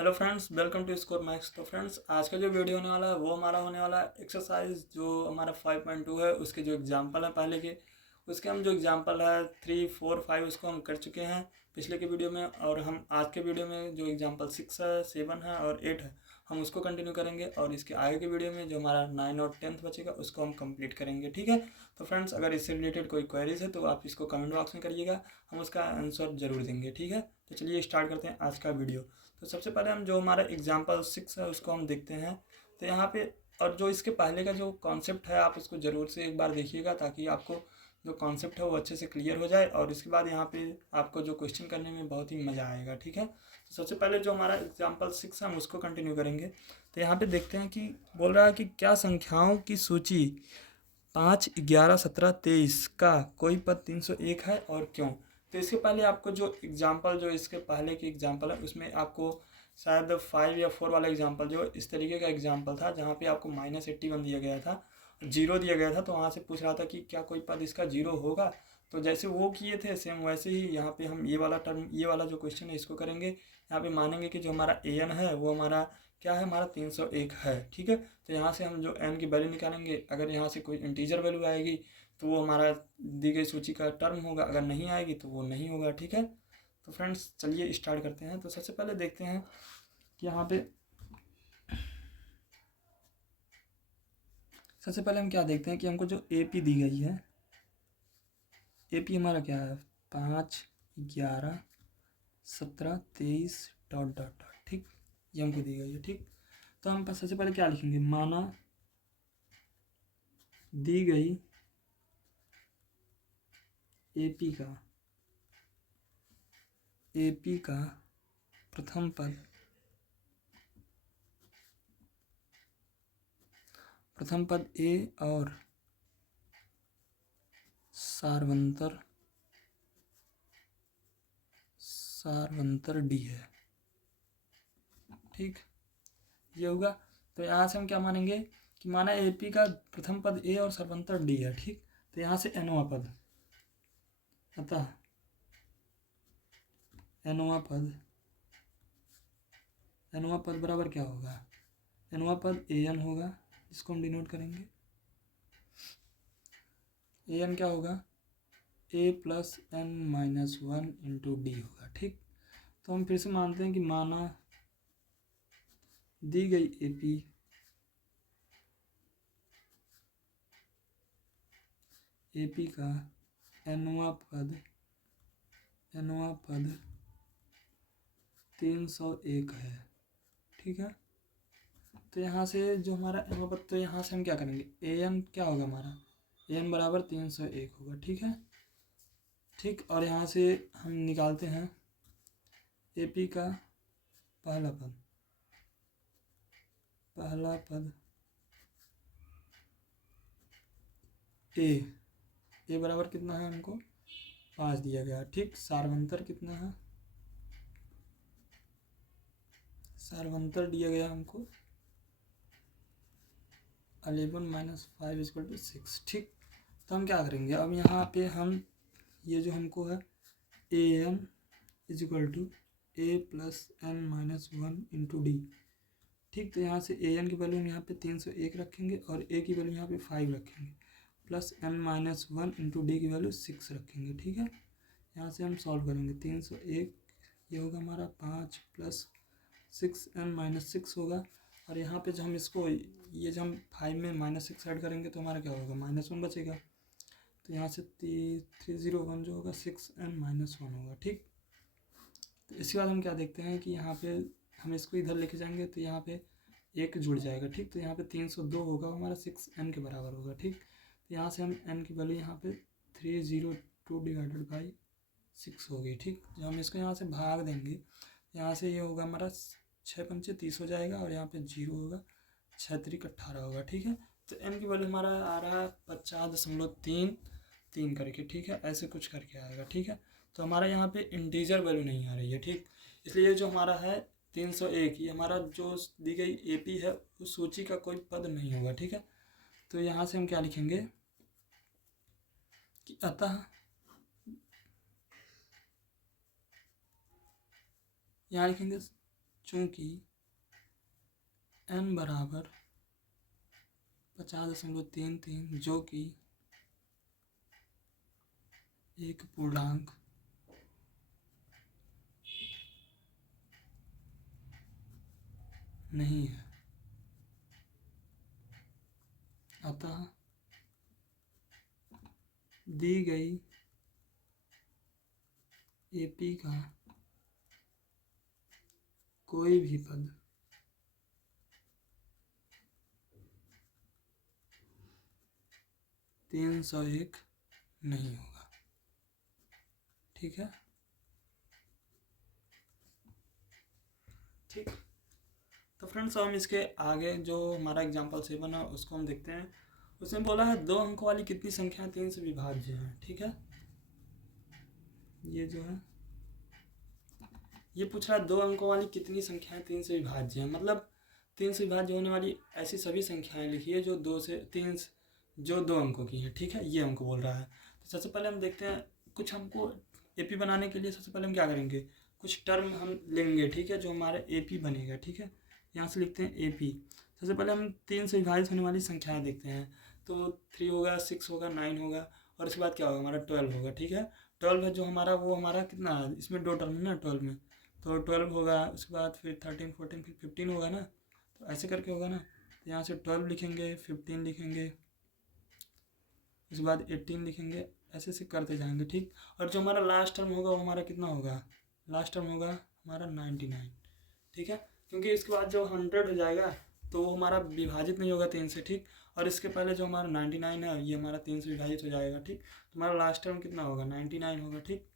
Hello friends, welcome to Score Max. तो friends, आज का जो वीडियो होने वाला है वो हमारा होने वाला है एक्सरसाइज जो हमारा 5.2 है उसके जो एग्जांपल है पहले के, उसके हम जो एग्जांपल है 3, 4, 5 उसको हम कर चुके हैं पिछले के वीडियो में। और हम आज के वीडियो में जो एग्जांपल 6 है, 7 है और 8 है हम उसको कंटिन्यू करेंगे। और इसके आगे के वीडियो में जो हमारा 9 और 10th बचेगा उसको हम कंप्लीट करेंगे। ठीक है। तो फ्रेंड्स, अगर इससे रिलेटेड कोई क्वेरीज है तो आप इसको कमेंट बॉक्स में करिएगा, हम उसका आंसर जरूर देंगे। ठीक है। तो चलिए स्टार्ट करते हैं आज का वीडियो। तो सबसे पहले हम जो हमारा एग्जाम्पल 6 है उसको हम देखते हैं। तो यहाँ पे और जो इसके पहले का जो कॉन्सेप्ट है आप उसको ज़रूर से एक बार देखिएगा, ताकि आपको जो कॉन्सेप्ट है वो अच्छे से क्लियर हो जाए और इसके बाद यहाँ पे आपको जो क्वेश्चन करने में बहुत ही मज़ा आएगा। ठीक है। तो सबसे पहले जो हमारा एग्जाम्पल 6 है हम उसको कंटिन्यू करेंगे। तो यहाँ पे देखते हैं कि बोल रहा है कि क्या संख्याओं की सूची 5, 11, 17, 23 का कोई पद 301 है और क्यों। तो इसके पहले आपको जो एग्जाम्पल जो इसके पहले की एग्जाम्पल है उसमें आपको शायद 5 या 4 वाला एग्जाम्पल जो इस तरीके का एग्जाम्पल था जहाँ पे आपको -81 दिया गया था, जीरो दिया गया था। तो वहाँ से पूछ रहा था कि क्या कोई पद इसका जीरो होगा। तो जैसे वो किए थे सेम वैसे ही यहाँ पे हम ये वाला जो क्वेश्चन है इसको करेंगे। यहाँ पे मानेंगे कि जो हमारा an है वो हमारा क्या है, हमारा 301 है। ठीक है। तो यहाँ से हम जो n की वैल्यू निकालेंगे, अगर यहाँ से कोई इंटीजर वैल्यू आएगी तो वो हमारा दी गई सूची का टर्म होगा, अगर नहीं आएगी तो वो नहीं होगा। ठीक है। तो फ्रेंड्स चलिए स्टार्ट करते हैं। तो सबसे पहले देखते हैं कि यहाँ पे सबसे पहले हम क्या देखते हैं कि हमको जो ए पी दी गई है, ए पी हमारा क्या है 5, 11, 17, 23 डॉट डॉट डॉट। ठीक, ये हमको दी गई है। ठीक। तो हम सबसे पहले क्या लिखेंगे, माना दी गई एपी का प्रथम पद ए और सारवंतर डी है। ठीक, ये होगा। तो यहाँ से हम क्या मानेंगे कि माना एपी का प्रथम पद ए और सारवंतर डी है। ठीक। तो यहाँ से एनवा पद, अतः एनवा पद बराबर क्या होगा, एनवा पद ए एन होगा, इसको हम डिनोट करेंगे। ए एन क्या होगा, A plus N minus 1 into D होगा। ठीक। तो हम फिर से मानते हैं कि माना दी गई एपी का एनवा पद 301 है। ठीक है। तो यहाँ से जो हमारा एनवा पद, तो यहाँ से हम क्या करेंगे, ए एन क्या होगा हमारा, ए एन बराबर 301 होगा। ठीक है। ठीक। और यहाँ से हम निकालते हैं एपी का पहला पद ए बराबर कितना है, हमको 5 दिया गया। ठीक। सारवंतर कितना है, सारवंतर दिया गया हमको 11 माइनस 5 इक्वल टू 6। ठीक। तो हम क्या करेंगे, अब यहाँ पे हम ये जो हमको है A N is equal to A plus N minus 1 into D. ठीक। तो यहाँ से ए एन की वैल्यू हम यहाँ पे 301 रखेंगे और ए की वैल्यू यहाँ पे 5 रखेंगे, plus N minus 1 into d की वैल्यू 6 रखेंगे। ठीक है। यहाँ से हम सॉल्व करेंगे, 301 ये होगा हमारा 5 प्लस 6 एन माइनस 6 होगा। और यहाँ पे जो हम इसको ये जो हम 5 में -6 ऐड करेंगे तो हमारा क्या होगा, -1 बचेगा। तो यहाँ से 301 जो होगा 6 एन माइनस 1 होगा। ठीक। तो इसके बाद हम क्या देखते हैं कि यहाँ पे हम इसको इधर लेके जाएंगे तो यहाँ पे एक जुड़ जाएगा। ठीक। तो यहाँ पे 302 होगा हमारा 6 एन के बराबर होगा। ठीक। तो यहाँ से हम एन की वैल्यू यहाँ पे 302 डिवाइडेड बाई 6 होगी। ठीक। जब हम इसको यहाँ से भाग देंगे, यहाँ से ये होगा हमारा 6 पंचे 30 हो जाएगा और यहाँ पे 0 होगा, 6 त्रिक 18 होगा। ठीक है। तो एन की वैल्यू हमारा आ रहा है 50.33 करके। ठीक है, ऐसे कुछ करके आएगा। ठीक है। तो हमारा यहाँ पे इंटीजर वैल्यू नहीं आ रही है। ठीक। इसलिए जो हमारा है 301 ये हमारा जो दी गई एपी है उस सूची का कोई पद नहीं होगा। ठीक है। तो यहाँ से हम क्या लिखेंगे कि अतः यहाँ लिखेंगे चूँकि n बराबर 50.33 जो कि एक पूर्णांक नहीं है, अतः दी गई AP का कोई भी पद तीन 301 नहीं होगा। ठीक है, ठीक। तो फ्रेंड्स हम इसके आगे जो हमारा एग्जाम्पल 7 है उसको हम देखते हैं। उसमें बोला है 2 अंकों वाली कितनी संख्या 3 से विभाज्य है। ठीक है, ये जो है ये पूछ रहा है 2 अंकों वाली कितनी संख्याएं 3 से विभाज्य है, मतलब 3 से विभाज्य होने वाली ऐसी सभी संख्याएं लिखिए जो 2 से 3 जो 2 अंकों की है। ठीक है, ये हमको बोल रहा है। तो सबसे पहले हम देखते हैं कुछ हमको AP बनाने के लिए सबसे पहले हम क्या करेंगे, कुछ टर्म हम लेंगे। ठीक है, जो हमारे AP बनेगा। ठीक है, यहाँ से लिखते हैं AP। सबसे पहले हम 3 से विभाजित होने वाली संख्याएं देखते हैं। तो 3 होगा, 6 होगा, 9 होगा और इसके बाद क्या होगा हमारा 12 होगा। ठीक है, 12 है जो हमारा, वो हमारा कितना है, इसमें 2 टर्म है ना 12 में, तो 12 होगा। उसके बाद फिर 13, 14, फिर 15 होगा ना, तो ऐसे करके होगा ना। तो यहाँ से 12 लिखेंगे, 15 लिखेंगे, उसके बाद 18 लिखेंगे, ऐसे से करते जाएंगे। ठीक, और जो हमारा लास्ट टर्म होगा वो हमारा कितना होगा, लास्ट टर्म होगा हमारा 99। ठीक है, क्योंकि इसके बाद जो 100 हो जाएगा तो वो हमारा विभाजित नहीं होगा 3 से। ठीक, और इसके पहले जो हमारा 99 है ये हमारा 3 से विभाजित हो जाएगा। ठीक, तो हमारा लास्ट टर्म कितना होगा, 99 होगा। ठीक,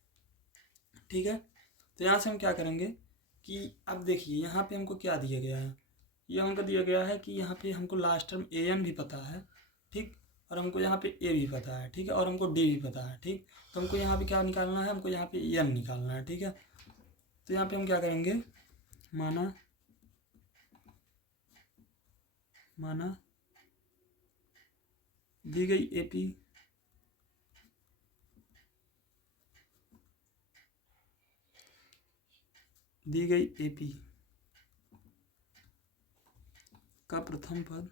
ठीक है। तो यहाँ से हम क्या करेंगे कि अब देखिए यहाँ पे हमको क्या दिया गया है, ये हमको दिया गया है कि यहाँ पे हमको लास्ट टर्म an भी पता है। ठीक, और हमको यहाँ पे a भी पता है। ठीक है, और हमको d भी पता है। ठीक, तो हमको यहाँ पे क्या निकालना है, हमको यहाँ पे n निकालना है। ठीक है, तो यहाँ पे हम क्या करेंगे, माना दी गई AP का प्रथम पद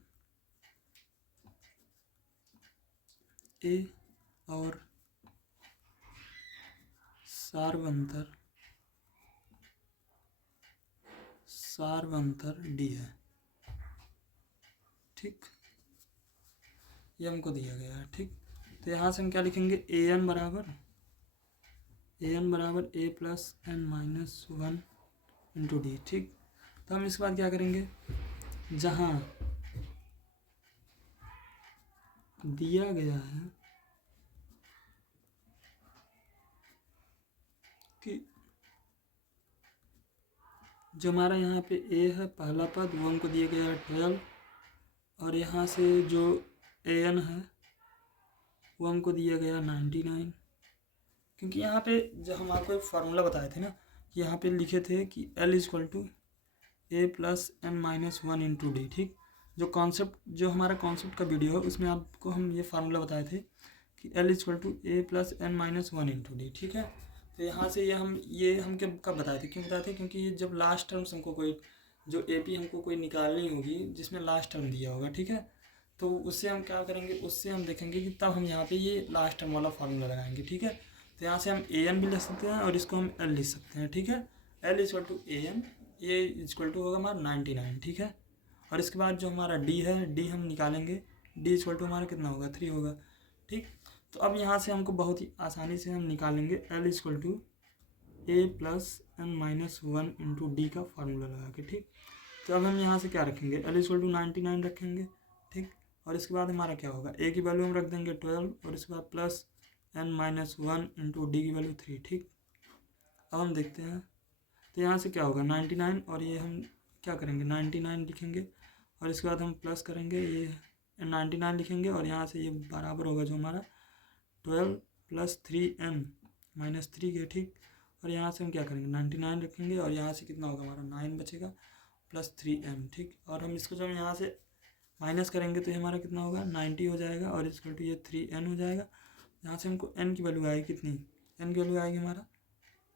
A और सार्वंतर D है। ठीक, ये हमको दिया गया है। ठीक, तो यहाँ से हम क्या लिखेंगे, an बराबर a plus n-1 into D. ठीक, तो हम इसके बाद क्या करेंगे, जहाँ दिया गया है कि जो हमारा यहाँ पे a है पहला पद, वो हमको दिया गया है 12, और यहाँ से जो an है वो हमको दिया गया 99। क्योंकि यहाँ पे जो हम आपको एक फार्मूला बताए थे ना, कि यहाँ पे लिखे थे कि L = a plus n-1 into D. ठीक, जो कॉन्सेप्ट, जो हमारा कॉन्सेप्ट का वीडियो है उसमें आपको हम ये फार्मूला बताए थे कि L = a plus n-1 into D. ठीक है, तो यहाँ से ये हम कब बताए थे, क्यों बताए थे, क्योंकि ये जब लास्ट टर्म्स हमको कोई जो AP हमको कोई निकालनी होगी जिसमें लास्ट टर्म दिया होगा। ठीक है, तो उससे हम क्या करेंगे, उससे हम देखेंगे कि तब हम यहाँ पे ये लास्ट टर्म वाला फार्मूला लगाएंगे। ठीक है, तो यहाँ से हम an भी लिख सकते हैं और इसको हम L लिख सकते हैं। ठीक है, L = an, a = होगा हमारा 99। ठीक है, और इसके बाद जो हमारा D है, D हम निकालेंगे, D = हमारा कितना होगा, 3 होगा। ठीक, तो अब यहाँ से हमको बहुत ही आसानी से हम निकालेंगे L = a plus n-1 into D का फार्मूला लगा के। ठीक, तो अब हम यहाँ से क्या रखेंगे, L = 99 रखेंगे। ठीक, और इसके बाद हमारा क्या होगा, a की वैल्यू हम रख देंगे 12 और इसके बाद प्लस n-1 इंटू डी की वैल्यू 3। ठीक, अब हम देखते हैं, तो यहाँ से क्या होगा 99, और ये हम क्या करेंगे 99 लिखेंगे और इसके बाद हम प्लस करेंगे, ये 99 लिखेंगे और यहाँ से ये बराबर होगा जो हमारा 12 प्लस 3n-3 के। ठीक, और यहाँ से हम क्या करेंगे 99 रखेंगे और यहाँ से कितना होगा हमारा 9 बचेगा प्लस 3n। ठीक, और हम इसको जब यहाँ से माइनस करेंगे तो ये हमारा कितना होगा 90 हो जाएगा और इसको ये 3n हो जाएगा। यहाँ से हमको n की वैल्यू आएगी कितनी, n की वैल्यू आएगी हमारा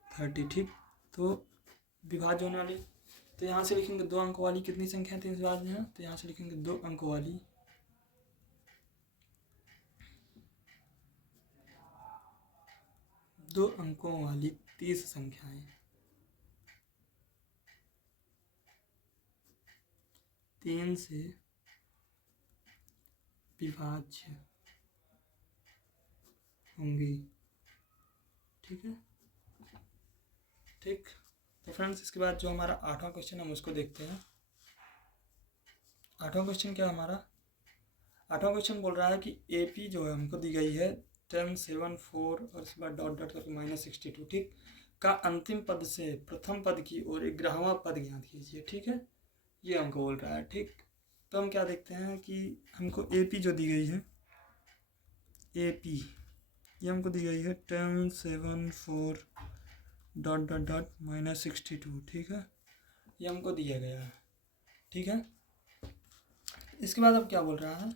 30। ठीक, तो विभाज्य होने वाली तो यहाँ से लिखेंगे 2 अंकों वाली कितनी संख्या 3 से बाद में है, तो यहाँ से लिखेंगे 2 अंकों वाली 2 अंकों वाली 30 संख्याएं 3 से विभाज्य होंगी। ठीक है, ठीक। तो फ्रेंड्स इसके बाद जो हमारा 8वां क्वेश्चन हम उसको देखते हैं। 8वां क्वेश्चन क्या है हमारा? 8वां क्वेश्चन बोल रहा है कि AP जो है हमको दी गई है 10, 7, 4 और इसके बाद डॉट डॉट करके -62, ठीक, का अंतिम पद से प्रथम पद की ओर 11वां पद ज्ञात कीजिए। ठीक है, ये हमको बोल रहा है। ठीक, तो हम क्या देखते हैं कि हमको AP जो दी गई है, AP ये हमको दी गई है 10, 7, 4 डॉट डॉट डॉट -62। ठीक है, ये हमको दिया गया है। ठीक है, इसके बाद अब क्या बोल रहा है?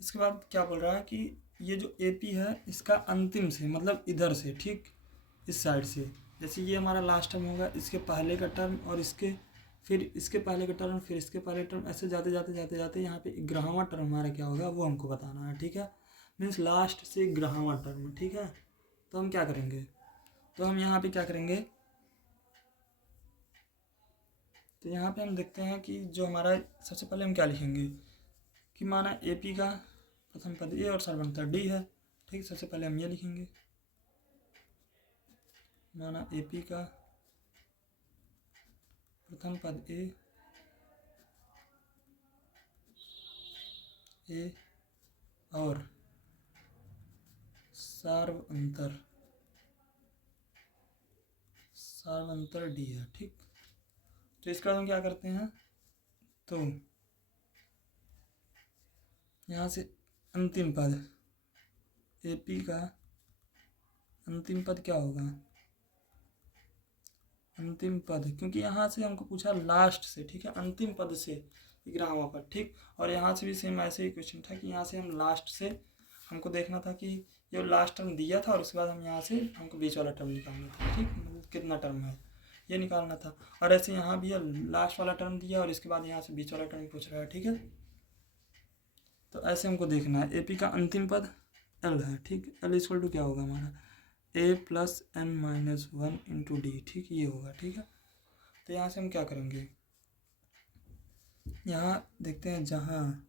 इसके बाद क्या बोल रहा है कि ये जो AP है इसका अंतिम से मतलब इधर से, ठीक, इस साइड से, जैसे ये हमारा लास्ट टर्म होगा, इसके पहले का टर्म और इसके फिर इसके पहले का टर्म फिर इसके पहले टर्म, ऐसे जाते जाते जाते जाते यहाँ पे 11वां टर्म हमारा क्या होगा वो हमको बताना है। ठीक है, मीन्स लास्ट से 11वां टर्म। ठीक है, तो हम क्या करेंगे? तो हम यहाँ पे क्या करेंगे? तो यहाँ पे हम देखते हैं कि जो हमारा सबसे पहले हम क्या लिखेंगे कि माना AP का प्रथम पद A और सर्वंतर D है। ठीक, सबसे पहले हम ये लिखेंगे, माना AP का प्रथम पद A और सार्वंतर D है। ठीक, तो इसका हम क्या करते हैं? तो यहाँ से अंतिम पद AP का अंतिम पद क्या होगा? अंतिम पद, क्योंकि यहाँ से हमको पूछा लास्ट से, ठीक है, अंतिम पद से 11वां पद। ठीक, और यहाँ से भी सेम ऐसे ही क्वेश्चन था कि यहाँ से हम लास्ट से हमको देखना था कि ये लास्ट टर्म दिया था और उसके बाद हम यहाँ से हमको बीच वाला टर्म निकालना था। ठीक, मतलब कितना टर्म है ये निकालना था। और ऐसे यहाँ भी लास्ट वाला टर्म दिया और इसके बाद यहाँ से बीच वाला टर्म पूछ रहा है। ठीक है, तो ऐसे हमको देखना है। AP का अंतिम पद L है। ठीक, L इक्वल टू क्या होगा हमारा A + n-1 × D। ठीक, ये होगा। ठीक है, तो यहाँ से हम क्या करेंगे? यहाँ देखते हैं जहाँ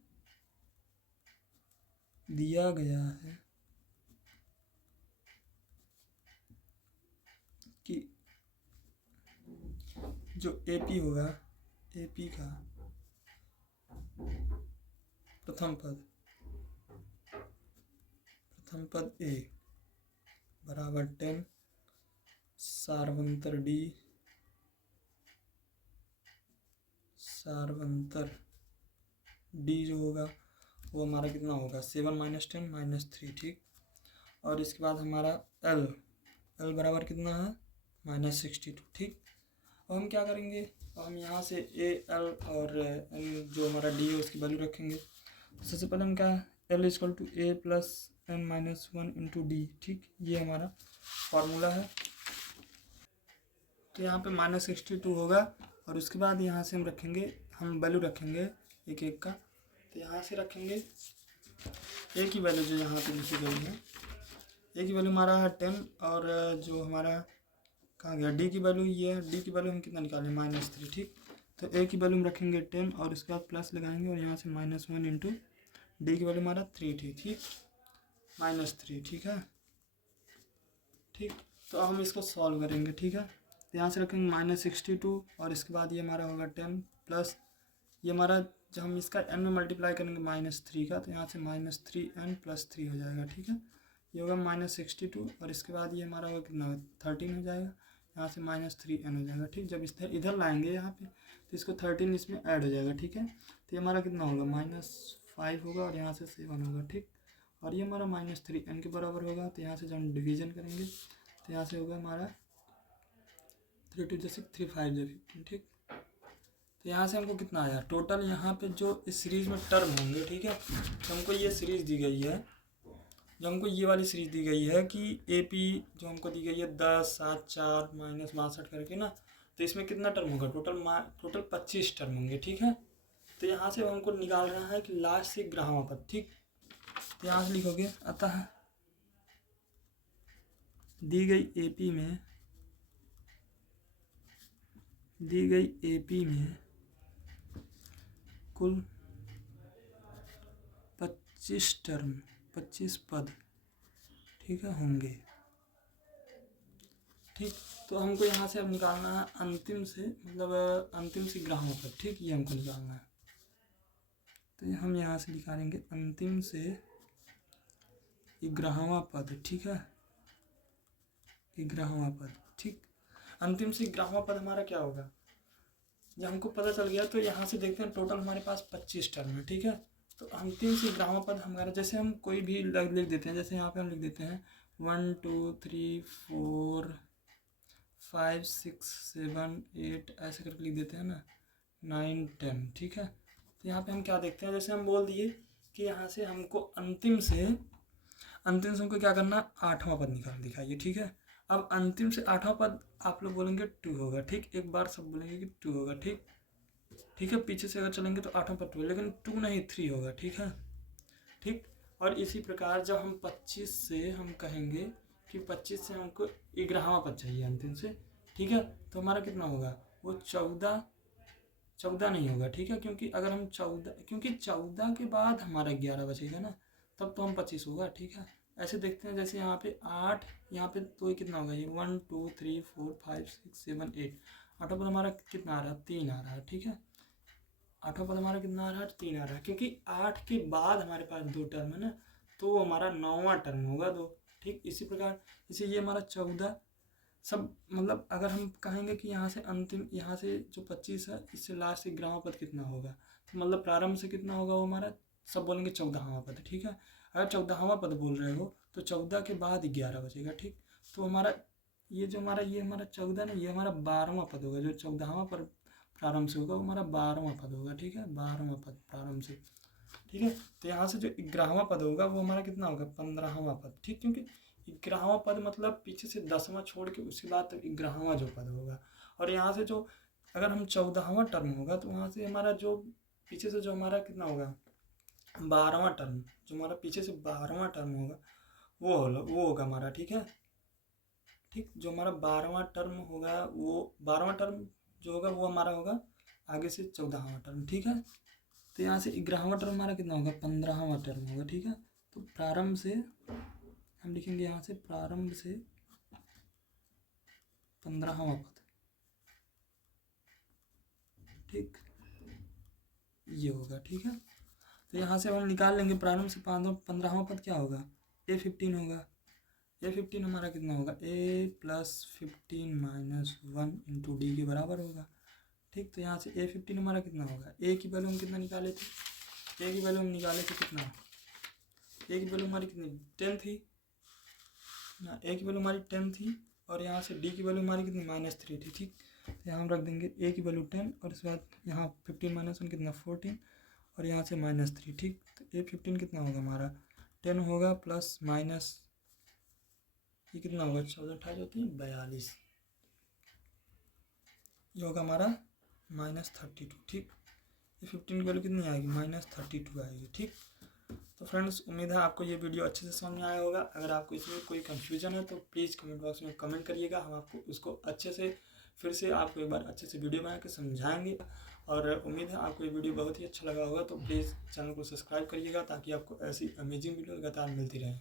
दिया गया है कि जो AP होगा, AP का प्रथम पद A बराबर 10 सार्वंतर D जो होगा वो हमारा कितना होगा 7 - 10 - 3। ठीक, और इसके बाद हमारा L बराबर कितना है -62। ठीक, अब हम क्या करेंगे? हम यहाँ से A L और N जो हमारा D है उसकी वैल्यू रखेंगे। सबसे पहले हम क्या L = A + n-1 × D। ठीक, ये हमारा फार्मूला है। तो यहाँ पे -62 होगा और उसके बाद यहाँ से हम रखेंगे, हम वैल्यू रखेंगे एक एक का। तो यहाँ से रखेंगे A की वैल्यू जो यहाँ पे लिखी गई है, A की वैल्यू हमारा है 10 और जो हमारा कहाँ गया D की वैल्यू, ये है D की वैल्यू हम कितना निकालें -3। ठीक, तो A की वैल्यू हम रखेंगे 10 और उसके बाद प्लस लगाएंगे और यहाँ से -1 × D की वैल्यू हमारा 3 थी। ठीक, -3। ठीक है, ठीक, तो अब हम इसको सॉल्व करेंगे। ठीक है, तो यहाँ से रखेंगे -62 और इसके बाद ये हमारा होगा 10 प्लस ये हमारा जब हम इसका n में मल्टीप्लाई करेंगे -3 का, तो यहाँ से -3n + 3 हो जाएगा। ठीक है, ये होगा -62 और इसके बाद ये हमारा होगा कितना 13 हो जाएगा, यहाँ से -3n हो जाएगा। ठीक, जब इस इधर लाएंगे यहाँ पे तो इसको 13 इसमें ऐड हो जाएगा। ठीक है, तो ये हमारा कितना होगा -5 होगा और यहाँ से 7 होगा। ठीक, और ये हमारा -3n के बराबर होगा। तो यहाँ से जब हम डिवीजन करेंगे तो यहाँ से होगा हमारा 3 × 2 = 6, 3 × 5 = 15। ठीक, तो यहाँ से हमको कितना आया टोटल, यहाँ पे जो इस सीरीज़ में टर्म होंगे। ठीक है, तो हमको ये सीरीज़ दी गई है जो हमको ये वाली सीरीज दी गई है कि AP जो हमको दी गई है 10, 7, 4 माइनस 62 करके ना, तो इसमें कितना टर्म होगा, टोटल 25 टर्म होंगे। ठीक है, तो यहाँ से हमको निकाल रहा है कि लास्ट से ग्राहवा पद। ठीक, तो यहाँ से लिखोगे, अतः दी गई AP में कुल 25 पद, ठीक है, होंगे। ठीक, तो हमको यहाँ से अब निकालना है अंतिम से, मतलब अंतिम से ग्राहवा पद। ठीक, ये हमको निकालना है। तो हम यहाँ से निकालेंगे अंतिम से ग्राहवा पद। ठीक है, ग्राहवा पद। ठीक, अंतिम से ग्राहवा पद हमारा क्या होगा, जब हमको पता चल गया तो यहाँ से देखते हैं टोटल हमारे पास 25 टर्म है। ठीक है, तो अंतिम से ग्राहवा पद हमारा, जैसे हम कोई भी लिख देते हैं, जैसे यहाँ पे हम लिख देते हैं 1 2 3 4 5 6 7 8 ऐसे करके लिख देते हैं ना, 9 10। ठीक है, तो यहाँ पे हम क्या देखते हैं, जैसे हम बोल दिए कि यहाँ से हमको अंतिम से हमको क्या करना, 8वां पद दिखाइए। ठीक है, अब अंतिम से 8वां पद आप लोग बोलेंगे 2 होगा। ठीक, एक बार सब बोलेंगे कि 2 होगा। ठीक, ठीक है, पीछे से अगर चलेंगे तो 8वां पद 2, लेकिन 2 नहीं 3 होगा। ठीक है, ठीक, और इसी प्रकार जब हम 25 से हम कहेंगे कि 25 से हमको 11वां पद चाहिए अंतिम से। ठीक है, तो हमारा कितना होगा, वो 14 नहीं होगा। ठीक है, क्योंकि अगर हम 14 के बाद हमारा 11 बचेगा ना, तब तो हम 25 होगा। ठीक है, ऐसे देखते हैं, जैसे यहाँ पे 8, यहाँ पे तो कितना होगा, ये 1 2 3 4 5 6 7 8, 8वां पद हमारा कितना आ रहा है, 3 आ रहा है। ठीक है, 8वां पद हमारा कितना आ रहा है, 3 आ रहा है, क्योंकि 8 के बाद हमारे पास 2 टर्म है ना, तो वो हमारा 9वां टर्म होगा 2। ठीक, इसी प्रकार इसे ये हमारा 14 सब, मतलब अगर हम कहेंगे कि यहाँ से अंतिम, यहाँ से जो 25 है, इससे लास्ट से 11वां पद कितना होगा, तो मतलब प्रारंभ से कितना होगा वो हमारा, सब बोलेंगे 14वां पद। ठीक है, अगर 14वां पद बोल रहे हो तो 14 के बाद 11 बचेगा। ठीक, तो हमारा ये 14 ना, ये हमारा 12वां पद होगा। जो 14वां पर प्रारंभ से होगा वो हमारा 12वां पद होगा। ठीक है, 12वां पद प्रारंभ से। ठीक है, तो यहाँ से जो 11वां पद होगा वो हमारा कितना होगा, 15वां पद। ठीक, क्योंकि 11वां पद मतलब पीछे से 10वां छोड़ के उसके बाद तक 11वां जो पद होगा। और यहाँ से जो अगर हम 14वां टर्म होगा तो वहाँ से हमारा जो पीछे से जो हमारा कितना होगा, 12वां टर्म, जो हमारा पीछे से 12वां टर्म होगा वो होगा हमारा। ठीक है, ठीक, जो हमारा 12वां टर्म होगा, वो 12वां टर्म जो होगा वो हमारा होगा आगे से 14वां टर्म। ठीक है, तो यहाँ से 11वां टर्म हमारा कितना होगा, 15वां टर्म होगा। ठीक है, तो प्रारंभ से हम लिखेंगे, यहाँ से प्रारंभ से 15वां पद। ठीक, ये होगा। ठीक है, तो यहाँ से हम निकाल लेंगे प्रारंभ से 15वां पद क्या होगा, A15 होगा। A15 हमारा कितना होगा, A + 15 - 1 × D के बराबर होगा। ठीक, तो यहाँ से A15 हमारा कितना होगा, A की वैल्यू हम कितना निकाले थे, A की वैल्यू हम निकाले थे कितना, A की वैल्यू हमारी कितनी 10 थी ना, A की वैल्यू हमारी 10 थी, और यहाँ से D की वैल्यू हमारी कितनी -3 थी। ठीक, तो यहाँ हम रख देंगे A की वैल्यू 10, और इसके बाद यहाँ 15 - 1 कितना 14, और यहाँ से -3। ठीक, तो A15 कितना होगा हमारा 10 होगा, प्लस माइनस ये कितना होगा, 14 28 होती है 42, ये होगा हमारा -32। ठीक, ये 15 की वैल्यू कितनी आएगी, -32 आएगी। ठीक, तो फ्रेंड्स उम्मीद है आपको ये वीडियो अच्छे से समझ में आया होगा। अगर आपको इसमें कोई कन्फ्यूजन है तो प्लीज़ कमेंट बॉक्स में कमेंट करिएगा, हम आपको उसको अच्छे से फिर से आपको एक बार अच्छे से वीडियो बना के समझाएंगे। और उम्मीद है आपको ये वीडियो बहुत ही अच्छा लगा होगा, तो प्लीज़ चैनल को सब्सक्राइब करिएगा ताकि आपको ऐसी अमेजिंग वीडियो लगातार मिलती रहे।